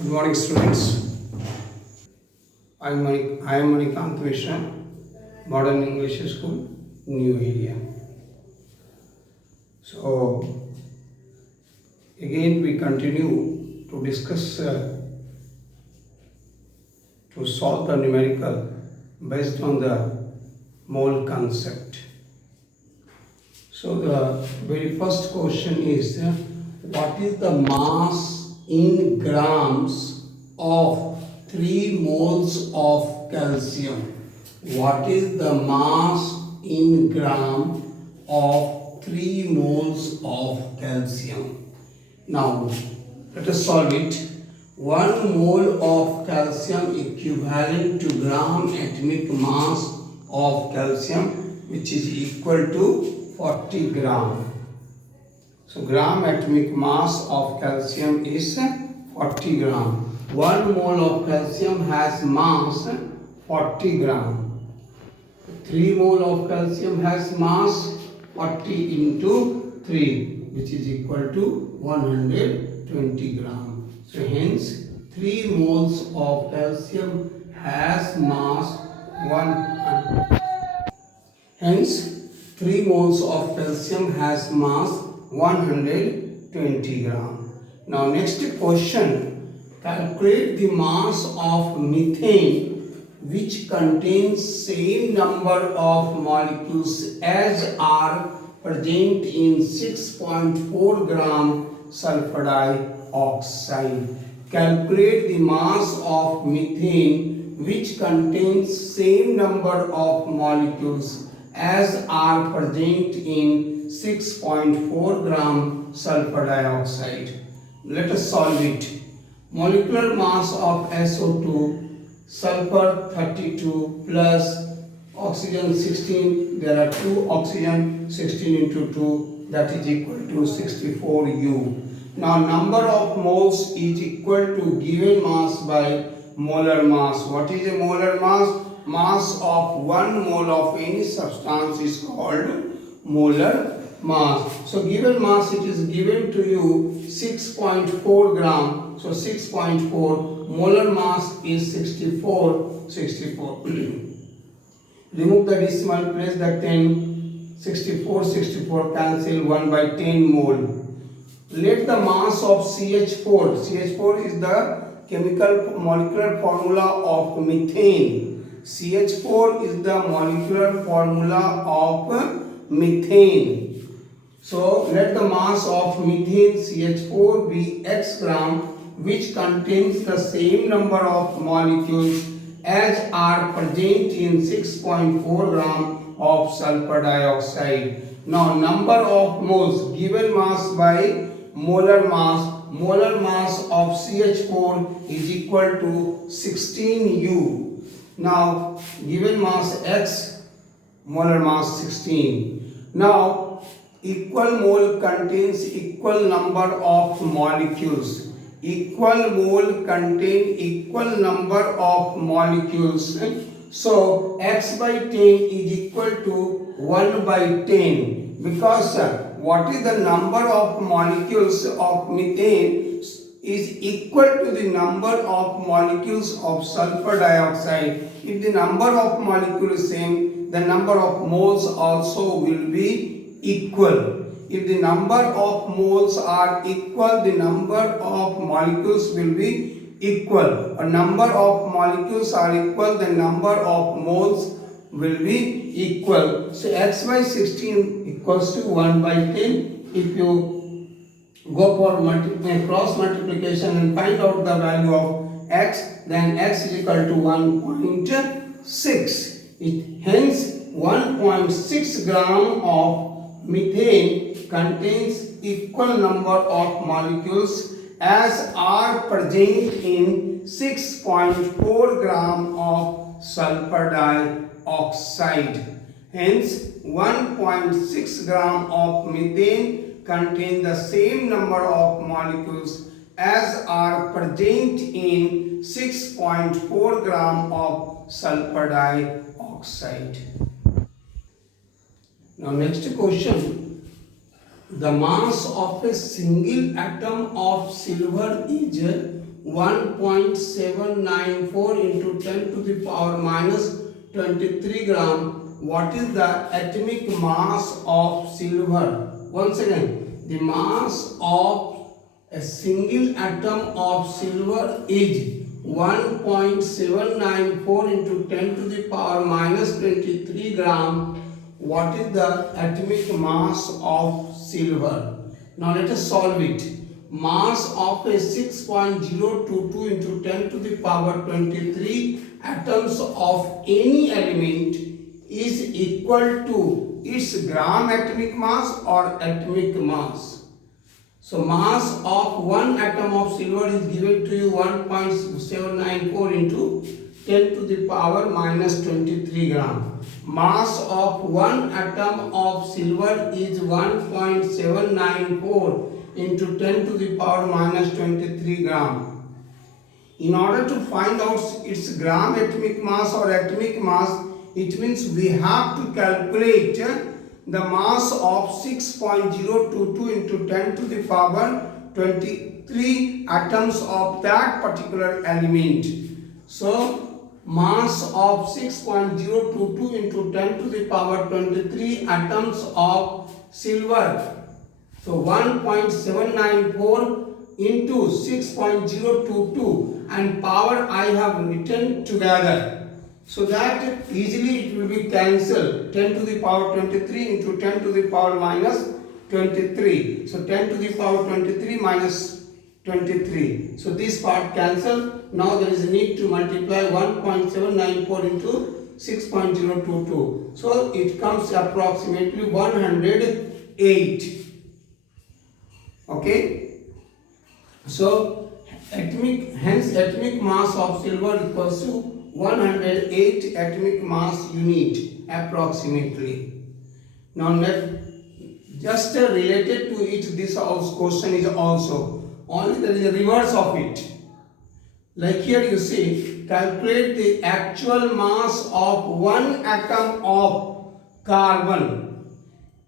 Good morning, students. I am Manikant Mishra, Modern English School, New Area. So, again, we continue to discuss to solve the numerical based on the mole concept. So, the very first question is what is the mass in grams of 3 moles of calcium? What is the mass in gram of 3 moles of calcium? Now, let us solve it. 1 mole of calcium equivalent to gram atomic mass of calcium, which is equal to 40 gram. So, gram atomic mass of calcium is 40 gram. 1 mole of calcium has mass 40 gram. 3 mole of calcium has mass 40 into 3, which is equal to 120 gram. So, hence 3 moles of calcium has mass 1. Hence, 3 moles of calcium has mass 120 gram. Now, next question. Calculate the mass of methane which contains same number of molecules as are present in 6.4 gram sulfur dioxide. Calculate the mass of methane which contains same number of molecules as are present in 6.4 gram sulfur dioxide. Let us solve it. Molecular mass of SO2, sulfur 32 plus oxygen 16, there are 2 oxygen, 16 into 2, that is equal to 64 U. Now number of moles is equal to given mass by molar mass. What is a molar mass? Mass of 1 mole of any substance is called molar mass. So given mass, it is given to you 6.4 gram. So 6.4 molar mass is 64. Remove the decimal place the 10. 64 cancel 1 by 10 mole. Let the mass of CH4. CH4 is the chemical molecular formula of methane. CH4 is the molecular formula of methane. So let the mass of methane CH4 be x gram, which contains the same number of molecules as are present in 6.4 gram of sulfur dioxide. Now number of moles, given mass by molar mass of CH4 is equal to 16 U. Now given mass x, molar mass 16. Now equal mole contains equal number of molecules. Equal mole contain equal number of molecules. So x by 10 is equal to 1 by 10, because what is the number of molecules of methane is equal to the number of molecules of sulfur dioxide. If the number of molecules is same, the number of moles also will be equal. If the number of moles are equal, the number of molecules will be equal. A number of molecules are equal, the number of moles will be equal. So x by 16 equals to 1 by 10. If you go for cross multiplication and find out the value of x, then x is equal to 1.6. Hence 1.6 gram of methane contains equal number of molecules as are present in 6.4 gram of sulfur dioxide. Hence 1.6 gram of methane contain the same number of molecules as are present in 6.4 gram of sulfur dioxide. Now next question. The mass of a single atom of silver is 1.794 into 10 to the power minus 23 gram. What is the atomic mass of silver? Once again, the mass of a single atom of silver is 1.794 into 10 to the power minus 23 gram. What is the atomic mass of silver? Now let us solve it. Mass of a 6.022 into 10 to the power 23 atoms of any element is equal to its gram atomic mass or atomic mass. So mass of one atom of silver is given to you 1.794 into 10 to the power minus 23 gram. Mass of one atom of silver is 1.794 into 10 to the power minus 23 gram. In order to find out its gram atomic mass or atomic mass, it means we have to calculate the mass of 6.022 into 10 to the power 23 atoms of that particular element. So mass of 6.022 into 10 to the power 23 atoms of silver. So 1.794 into 6.022 and power I have written together. So that easily it will be cancelled. 10 to the power 23 into 10 to the power minus 23. So 10 to the power 23 minus 23. So this part cancelled. Now there is a need to multiply 1.794 into 6.022. So it comes approximately 108. Okay. So hence atomic mass of silver equals to 108 atomic mass unit approximately. Now just related to it, this question is also only there is a reverse of it. Like here you see, calculate the actual mass of one atom of carbon.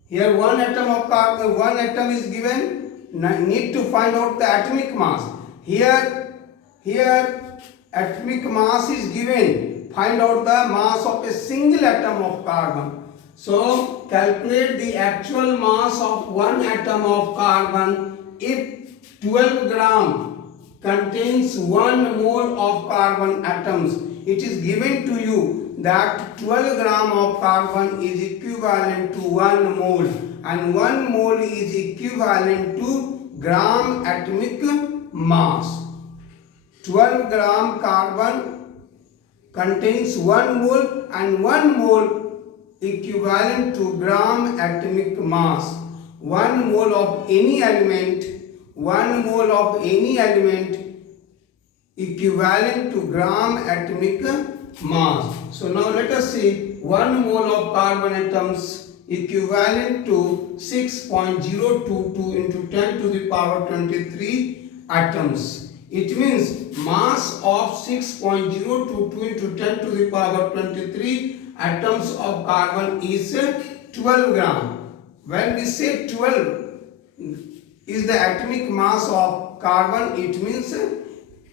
Here one atom of carbon, one atom is given. Need to find out the atomic mass. Here atomic mass is given. Find out the mass of a single atom of carbon. So calculate the actual mass of one atom of carbon. If 12 gram contains 1 mole of carbon atoms, it is given to you that 12 gram of carbon is equivalent to 1 mole, and 1 mole is equivalent to gram atomic mass. 12 gram carbon contains 1 mole and 1 mole equivalent to gram atomic mass. 1 mole of any element, 1 mole of any element equivalent to gram atomic mass. So now let us see 1 mole of carbon atoms equivalent to 6.022 into 10 to the power 23 atoms. It means mass of 6.022 into 10 to the power 23 atoms of carbon is 12 gram. When we say 12 is the atomic mass of carbon, it means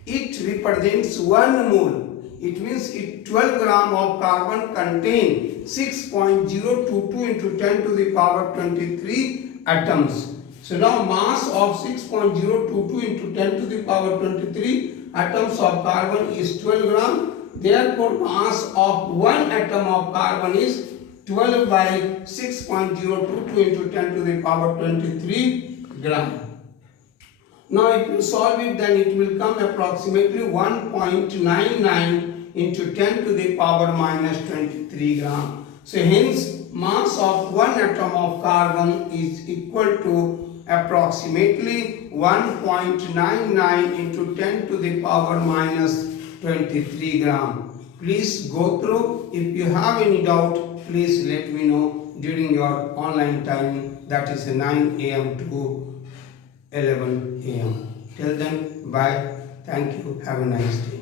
it represents 1 mole. It means 12 gram of carbon contain 6.022 into 10 to the power 23 atoms. So now mass of 6.022 into 10 to the power 23 atoms of carbon is 12 gram. Therefore mass of one atom of carbon is 12 by 6.022 into 10 to the power 23 gram. Now if you solve it, then it will come approximately 1.99 into 10 to the power minus 23 gram. So hence mass of one atom of carbon is equal to approximately 1.99 into 10 to the power minus 23 gram. Please go through. If you have any doubt, please let me know during your online time, that is 9 a.m. to 11 a.m. Till then, bye. Thank you. Have a nice day.